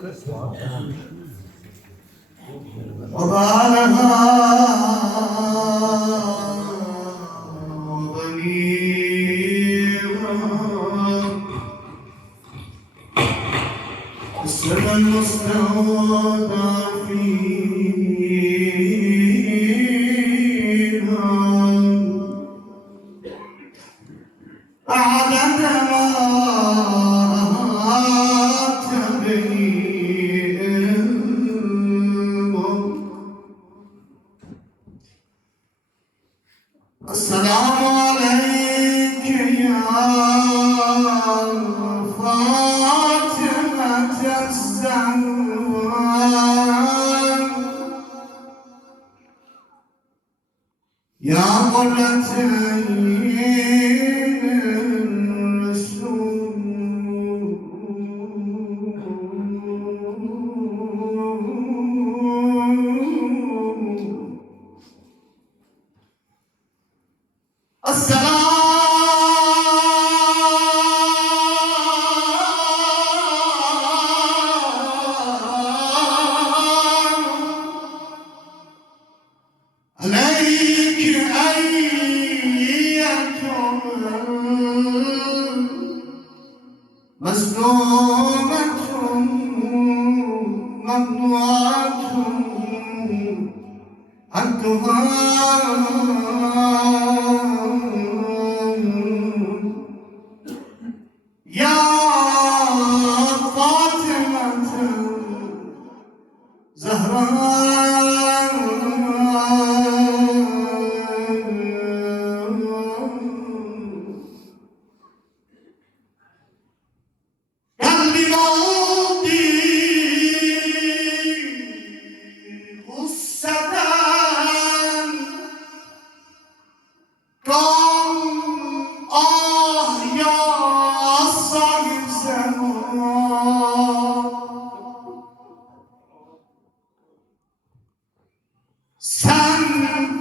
Kısma. السلام عليك يا فاطمة الزهراء يا قرة عين الرسول عليك أيتها مظلومة ممنوعة حقها يا فاطمة زهراء قلبي موضي غصتان كم يا صاحب زمان sen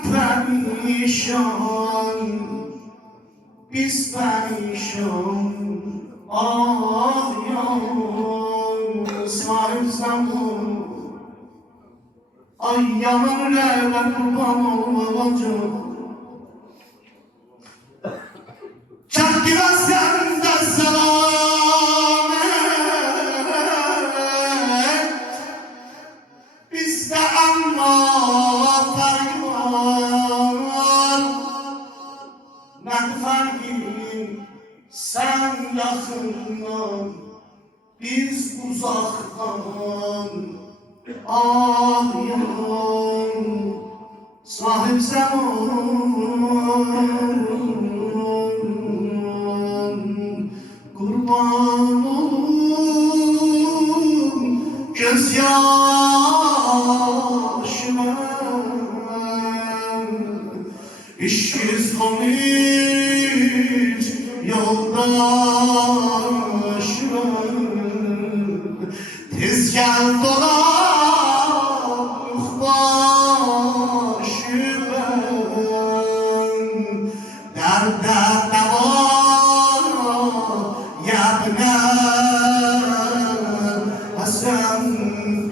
perişan biz perişan ya sahip zaman ay yalanlarla kurban olacağım çakira sende selamet bizde amma fark var ne farkın sen yakından biz uzaktan ya sahip zaman kurban olum gözyaşıma işsiz kalmış yoldaşıma tez gel dolan başıma derde deva yabne Hasan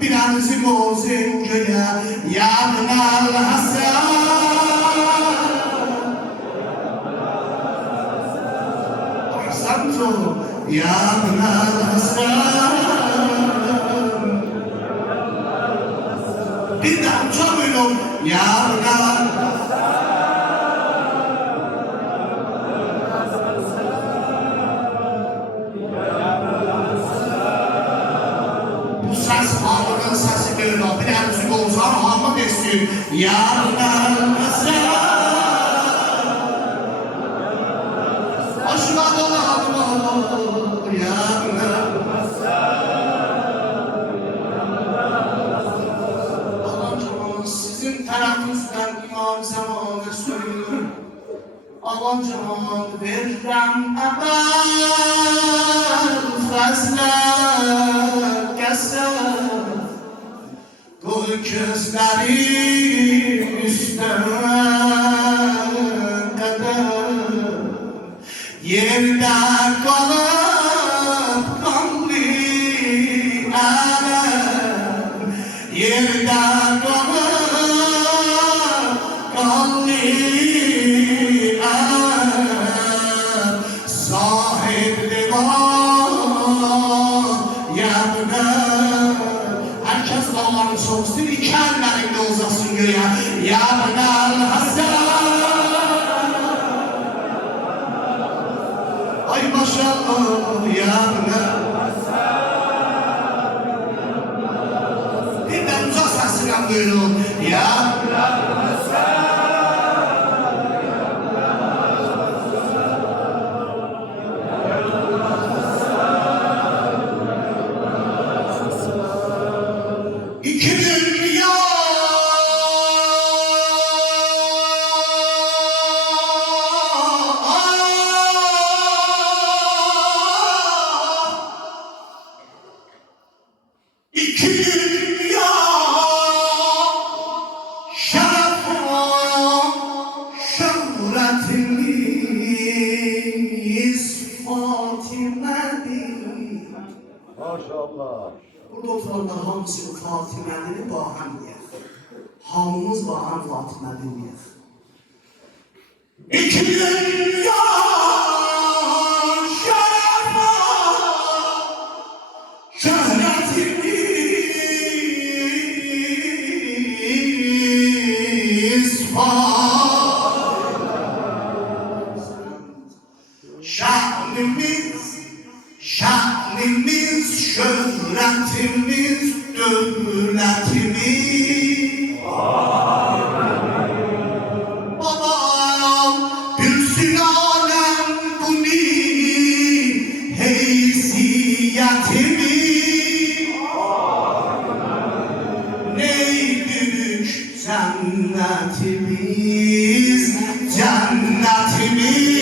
bilenzi bozun köye yabne Hasan يا ابن الحسن بدعم شغلهم يا ابن bu ses ağların sesi böyle bir elbisi olsan Ahmet istiyor ya ابن الحسن أشهد أن يا ابن Allah'ım sizin tarafınızdan İmam Zaman'a söylüyorum. Allah'ım verrem emel fazla keser Koy gözlerim üstüne kadar Yerde kalıp iki ellerinde uzasın göğe. Ya Benel Hasan. Ay maşallah ya Benel Hasan. Birden uzak sesine buyurun. Ya Benel Hasan. İki dünya İki dünya şöhretimiz Fatime'dir. Maşallah. Burada oturanlar hamısı Fatime'dir, baham diye. Hamımız baham Fatime'dir diye. İki dünya şöhretimiz şanımız, şöhretimiz, devletimiz. Babam bir sülalem bunu heysiyetimiz. Neydük cennetimiz, cennetimiz.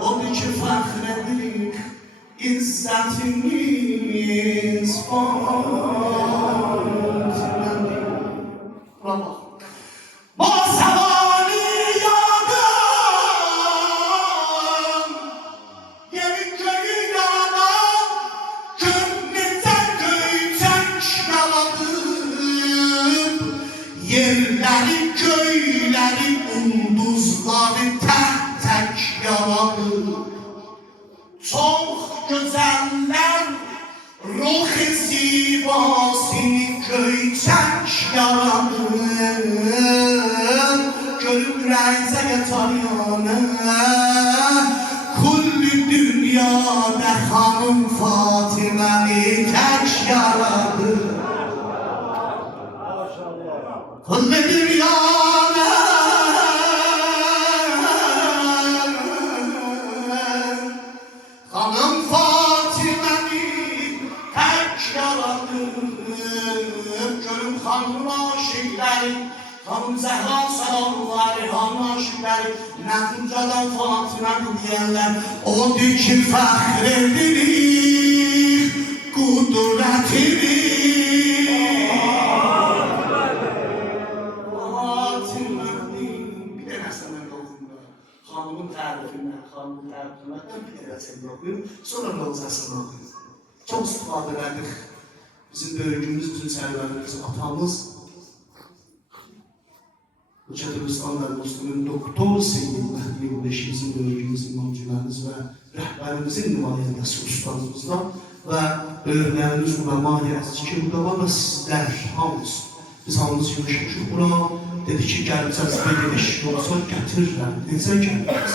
Odur ki fəxrədik, izzətimiz Fatimədir. Bura bax. Masavani yadım, yeri köyü yaradan, gönlümdən göyçək yaladım. Yerləri, göyləri, ulduzları tək yaladım. Çok güzeller ruh-i zibasını göyçək yaradım. Görüp rəyzə yatar yanım. Kulli dünyada hanım Fatime'ni tək yaradım. Kulli dünyada hanım Fatime'ni tek yaradım. Görüm hanım aşıkları, hanım Zehra selamları, hanım aşıkları, Nətincadan Fatime'ni diyenler, odur ki fəxr edilir kudretini. Fatime'ni bir de məsələn oxuyun. Hanımın tərifindən, hanımın tərifindən bir dərəsini oxuyun, sonra mövzəsini oxuyun. Çox istifadə elədik. Bizim böyüyümüz, bizim sərvərimiz, atamız Hoca Dürüstan və Müslümin doktor Seyyid Məhdi Yurdeş bizim böyüyümüz, imamcılarımız və rəhbərimizin nümayəndəsi ustazımızdan və böyüklərimiz uləma-i əziz ki, burada var və sizlər hamımız. Biz hamımız yürüşmüşük bura. Dedi ki, gəlib cəzbəyə eşik olsa gətirirlər. Necə gəliriz?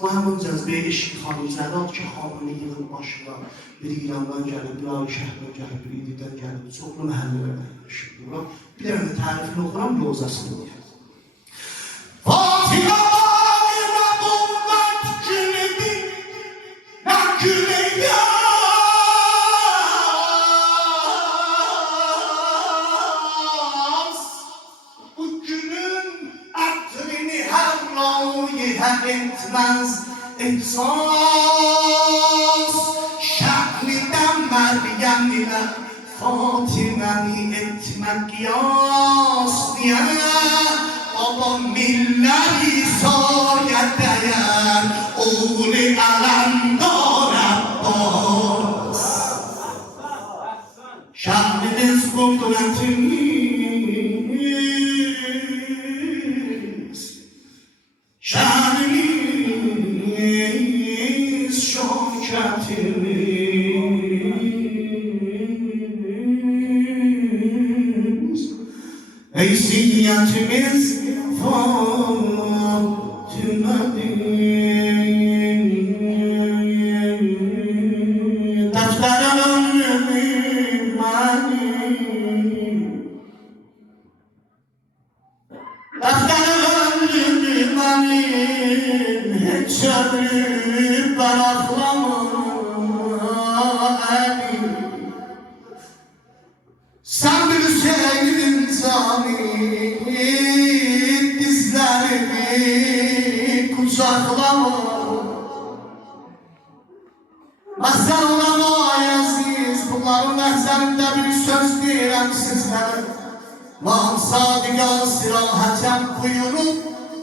Bu həmin cəzbəyə eşik xanım Zədad ki, hamını yığın başına. Biri İrandan gəlib, bir Ali şəhərdən gəlib, bir İdidən gəlib, çoxlu məhəllələrdən yürüşük bura. Bir dənə tərifini oxuram, yozasını oxuyam. Fatıma bağına bulmak günümü, nə güneyəm. Etmez ihsas şəkliden Meryem ile Fatime'ni etmek kıyas diye baba milleri sayet değer oğlu alemdar Abbas şəkliniz kudretimiz şanımız şöhretimiz Gözümüz Fatıma'dır. Deftere ömrümü benim, deftere ömrümü benim, hiç ömrüm bıraklama elim. Sen bilseydin zahmet, dizlerimi kucaklama. Məhzən olama aziz, bunların məhzənində bir söz deyirəm sizlərə. Man sadiqa sirahətəm buyurub,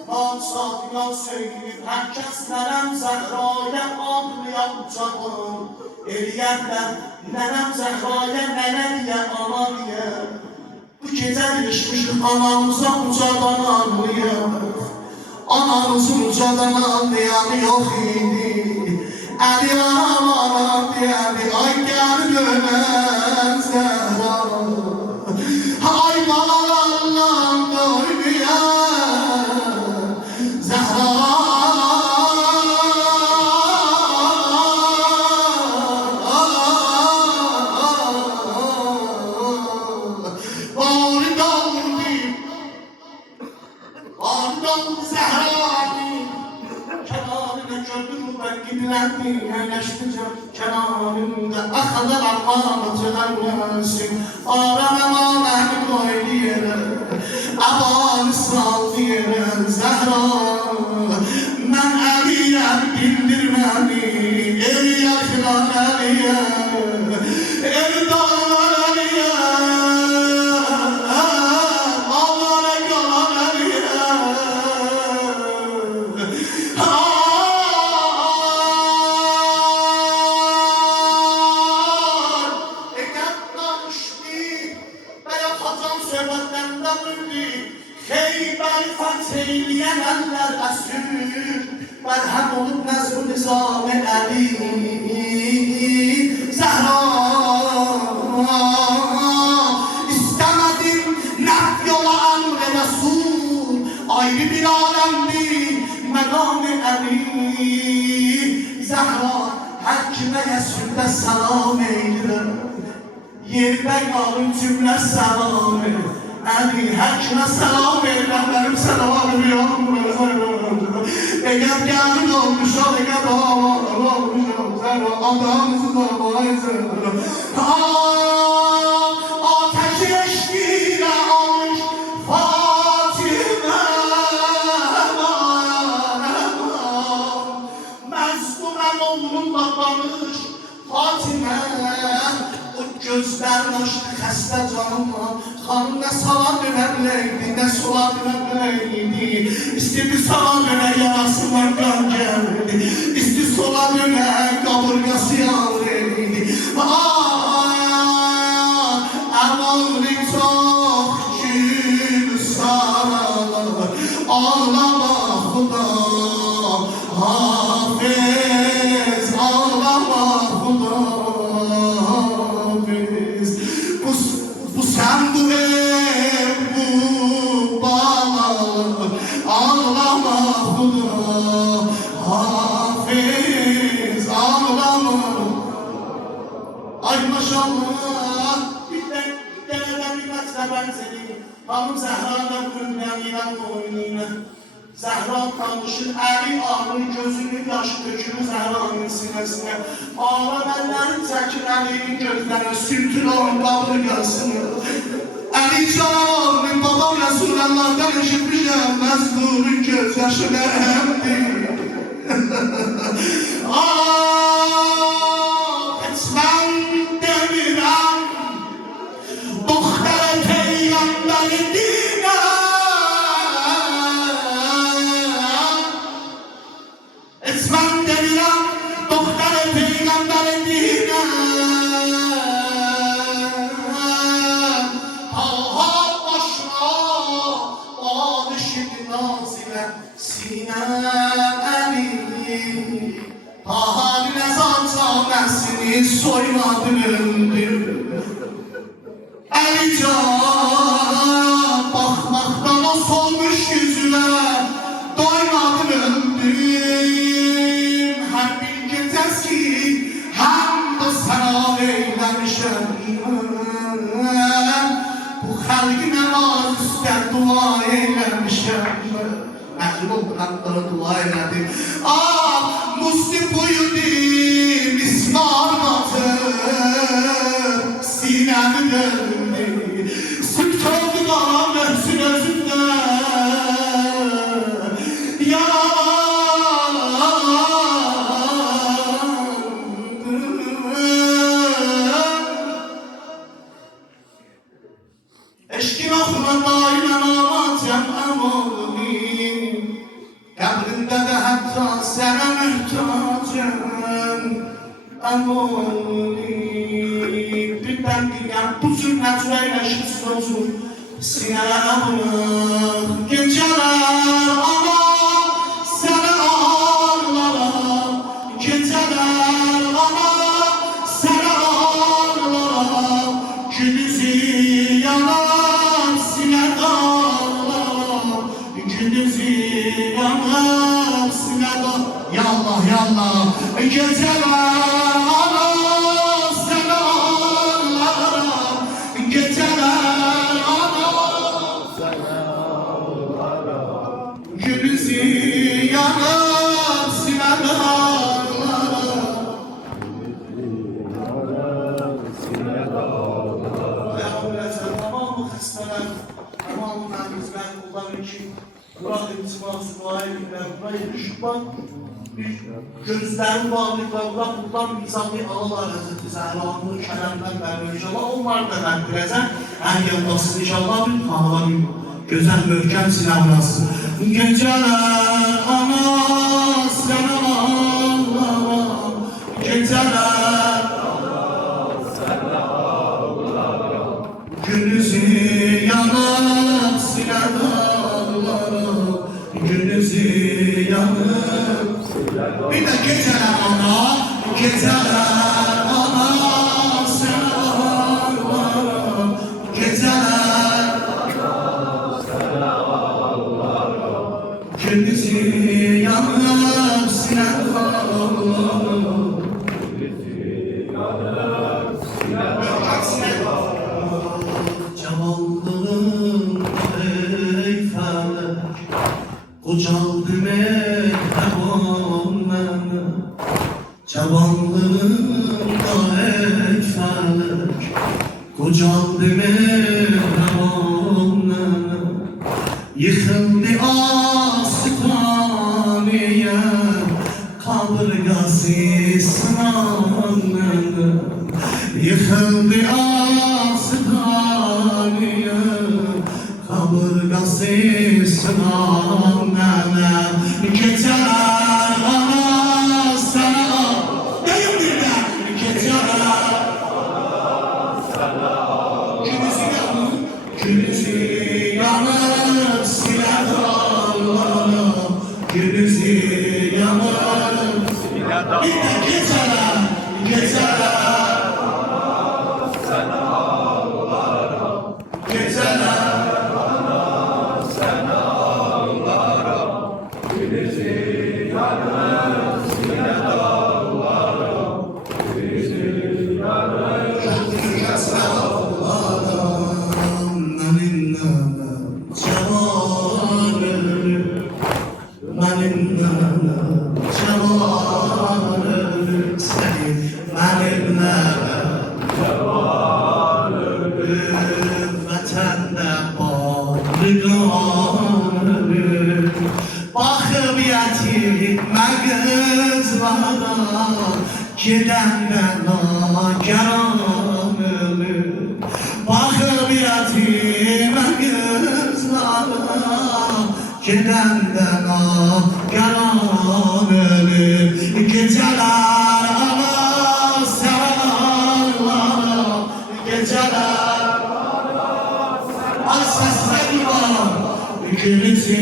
man sadiqa söyləyib, hər kəs nənəm Zəhraya adlayan ucaqım. Eləyərlər, nənəm Zəhraya nənə deyə, ana deyə. Bu gecə ilişmişdik anamıza ucadan anlayaq. Anamızın ucadan anlayanı yox idi. Əli anam deyəli, ay gəl görmən Zəhra. Ay balallam doymuya Zəhra. Bağırdım Zehra'nı, kenarına gördüm ben gidilendi, yerleştireceğim kenarında. Akıllar Allah'ı cennesin, aramam Allah'ı koydu yere, abanı saldı yere Zehra. Ben Ali'ye bildirmemi, el yakılan Ali'ye, el dağlar Ali'ye. Kheyber fetheyleyen eller Resul, merhem olup nezr-i nizam-ı Ali Zehra. İstemedim nef yola emr-i Resul, ayrı bir alemdi meqam-ı Ali Zehra. Her kime Resul'de selam eylirəm, yerdə qalın cümlə selam eylirəm. Ali her kime selam verirəm, benim selamım yok. Eğer gelin olmuş, eğer davalar olmuş, Allah'ımızı damayız. Ateşi eşliğine almış Fatime, mezlumen oğlunla tanış Fatime. Gözlerini açtı xəstə canıma, xanım nə salam verəbiləydi, nə sual verəbiləydi. İstedi salam verə yarasından qan gəldi, İstedi sola verə qaburqası yanrıydı. Əmavri çox gün saralar, ağlama xuda, hafiz, ağlama xuda. Bu sen bu ev bu bağlar, ağlama Huda, hafiz ağlama. Ay maşallah, bir deneden bir kaçta benzedi. Hanım Zehra'dan gülməyən boynuna. Zəhra tanışır, əli ağrın gözünü yaşı dökülür Zəhranın sinəsinə. Ağlam əllərin çəkir əlinin gözlərinə, sürtür onun qaburqasını. Əli canım, babam Rəsuləllah'dan eşitmişəm, məzlunun göz yaşı mərhəmdir. Heç mən demirəm, Muxtər Peyğəmbərin dinə. İsmen demirəm, Muxtər Peyğəmbərin dinə. Taha başına, alışıb nazirə, sinəm əli. Taha nəzan canəsini soymadı öldür. Əli can, baxmaqdan o xalqinə vazistə dua eləmişəm. Məcbur oldu, xalqlara dua elədim. Ah, musti buyurdu, mismar batır, sinəmi döndü. Sırt oldu bana məhsin özümdə. Eşkin oxuna daimən amatəm əmanım. Qəbrində də hətta sənə mühtacəm əmanım. Birdən deyəm, bu cür nəcrəyləşib sözür sinələ alır. Gecələr ana sənə ağlaram. Gecələr ana sənə ağlaram. Günüzü yanar sinədə ağlaram. Günüzü yanar sinədə. Ya Allah, ya Allah. Gecələr ana sənə ağlaram. Gecələr ana sənə ağlaram. Günüzü yanar sinədə ağlaram. Tamam mı xəstələr, tamam mı mənimizdən qullar için Kur'an intiması dua edillər, buraya düşüb var. Gözlərini bağlayıqlar, buradan mizahi alalar Həzreti Zəhranın kələmdən bəri inşallah. Onlar da bəndiləcək, hər yıldasın inşallah bir xanılar gözəl möhkəm sinəvrasın. Gecələr ana sənə ağlaram. Gecələr günüzü yanıb sinədə ağlaram. Günüzü yanıb. Bir də gecələr ana, gecələr ana sənə ağlaram. Gecələr sənə ağlaram. Günüzü yanıb sinədə ağlaram. Cavanlığım ey fələk, qocaldı mehriban mənə. Cavanlığım ey fələk, qocaldı mehriban mənə. Yıxıldı asitaniyə, kaburgası sınan mənə. Yıxıldı asitaniyə, kaburgası sınan mənə. Gecələr ana sənə deyim birdən. Gecələr günüzü yanıb sinədə ağlaram. Günüzü yanıb sinədə ağlaram. Bir də gecələr, gecələr bakıp yetimə qızlara, gedəndən nagaran ölür. Bakıp yetimə qızlara, gedəndən nagaran ölür. Gecələr ana sənə ağlaram. Gecələr ay səslə divan. Günüzü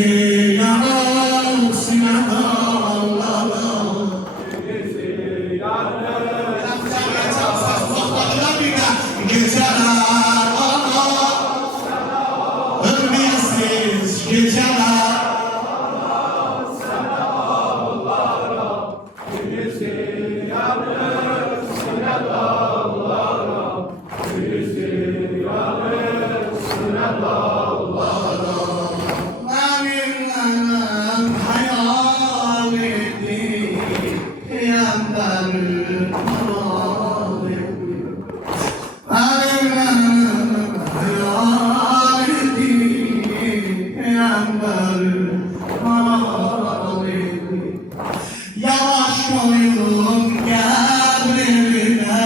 yanıb sinədə ağlaram. Günüzü yanıb sinədə ağlaram. Gecələr ana ölməyəsiz gecələr sənə ağlaram. Günüzü yanıb sinədə ağlaram. Günüzü yanıb sinədə Yavaş koyun kabrine,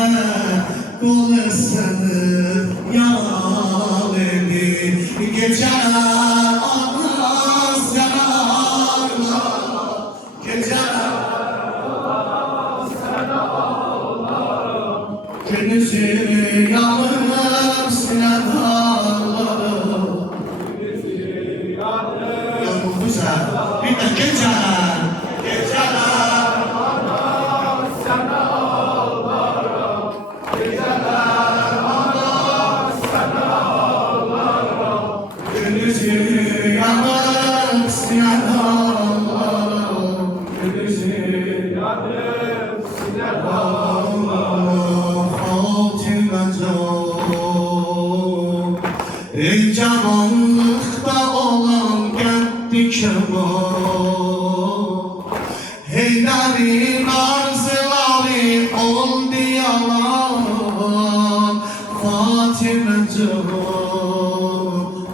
kul ısınır yalan beni. Geceler olmaz yanarlar, geceler olmaz yanarlar. Gündüzü yanır sinarlar, gündüzü yanır. Ya bu güzel, bir de geceler, geceler olmaz yanarlar, geceler olmaz yanarlar. Gündüzü yanır sinarlar, gündüzü yanır sinarlar. Ey cavanlıkta olan kendi kemal, Heydar'ın arzuları oldu yalan. Fatime Can,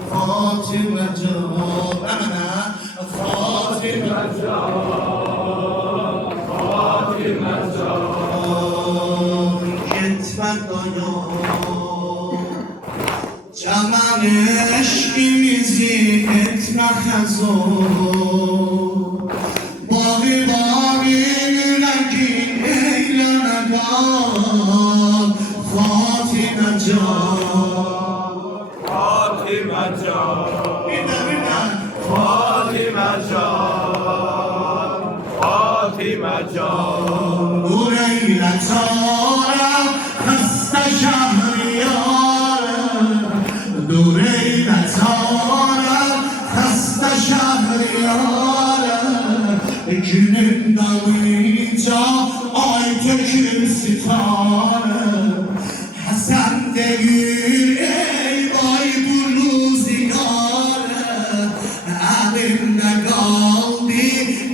Fatime Can, Fatime Can, Fatime Can. Gitme dayan, canan eşkimizi etme hazır. Bağı bağı yüreğin eyleme kal, Fatime Can, Fatime Can, bir de Fatime Can, Fatime Can. nur eyle çare hasta şahriyarım, nur eyle çare hasta şahriyarım. Günün dalınca ay tökür sitarım, Hasan değil ey vay burnu zigarım. Elimde kaldı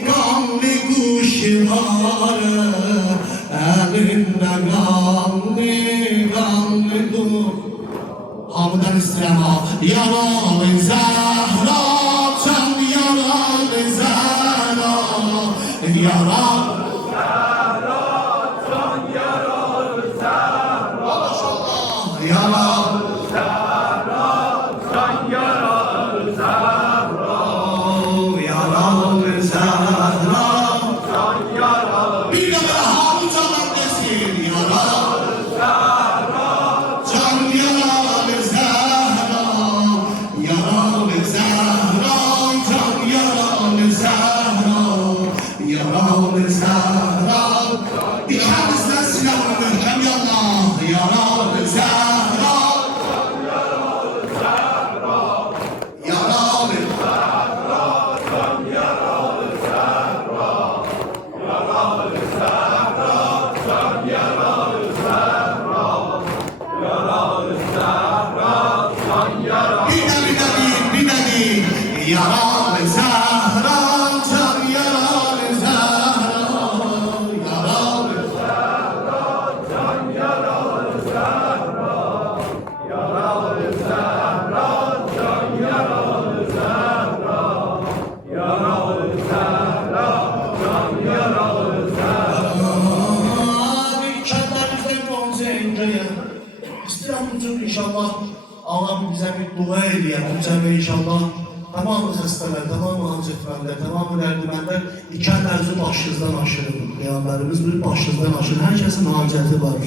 kanlı kuşlarım, elimde kaldı kanlı kuşlarım. Hamıdan istəyəm ha, yaralı Zəhra, can yaralı Zəhra, yaralı Zahra, can yaralı Zahra, yaralı Zahra, can yaralı Zahra, yaralı Zəhra. can yaralı Bir de hamı canan desin, yaralı Zahra, can yaralı Zəhra, yaralı Zəhra, can yaralı Zəhra, yaralı Zəhra. İkimizden silahını möhkem yalla, yaralı Zəhra, yaralı Zəhra, bir de değil, yaralı Zəhra, can yaralı Zəhra, yaralı İnşallah Allah bize bir dua ediyor. Cəmi inşallah tamamı xəstələr, tamamı acıqlarlar, tamamı dərdimənlər ikən ərzi başınızdan aşırır. Peyğəmbərimiz bir başınızdan aşırır. Hər kəsin hacəti var.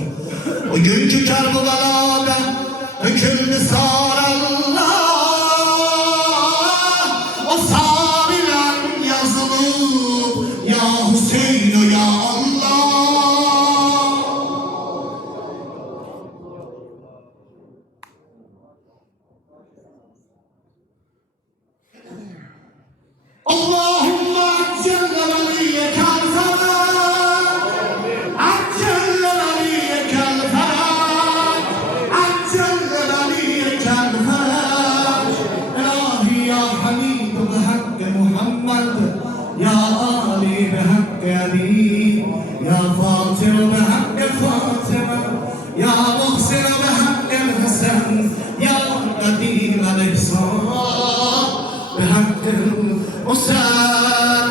O gün ki Kərbəlada hökmünü sararlar, o sarılan yazılıb ya Hüseyin o ya Allah. اللهم عجل وليك الفرج، عجل وليك الفرج، عجل وليك الفرج. فاطر بحق فاطمة يا محسن بحق الحسن يا قديم الإحسان بحق الحسين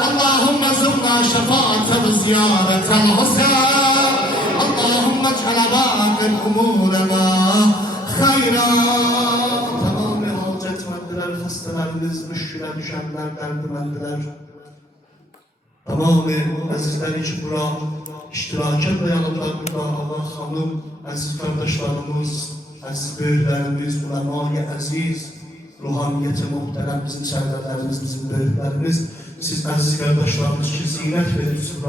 اللهم ارزقنا شفاعة وزيارة الحسين اللهم اجعل باقي أمورنا خيرا تمام hacetmendiler, hastalarınız, müşküle düşenler, derdimendiler. Tamam azizler için bura iştiraka dayanırlar burada Allah hanım, aziz kardeşlerimiz, aziz büyüklerimiz, ulema-i aziz, ruhaniyeti muhterem bizim sərvərlərimiz, bizim böyüklərimiz, siz aziz kardeşlerimiz ki zinət verirsiniz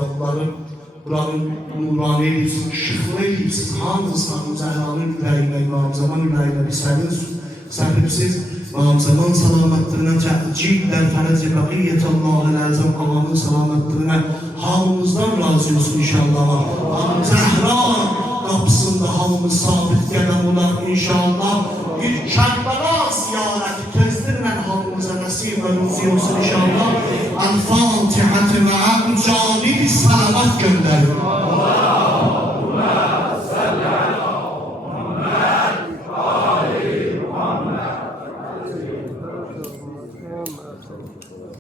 buranın nurani edirsiniz, şıxlı edirsiniz, hamısının Zəhranın ürəyinə, İmam Zaman ürəyinə bir sərvipsiz, İmam Zaman salamətliyinə təhcillər, fərəz-i bəqiyyət Allah'ın əzəm Allah'ın salamətliyinə halımızdan razı olsun inşallah. Zəhra kapısında halımız sabit gələn olar inşallah. Bir Kərbala ziyarəti tezdirlə halımıza nəsib və ruzi olsun inşallah. El-Fatihə və cani bir salavat göndərin.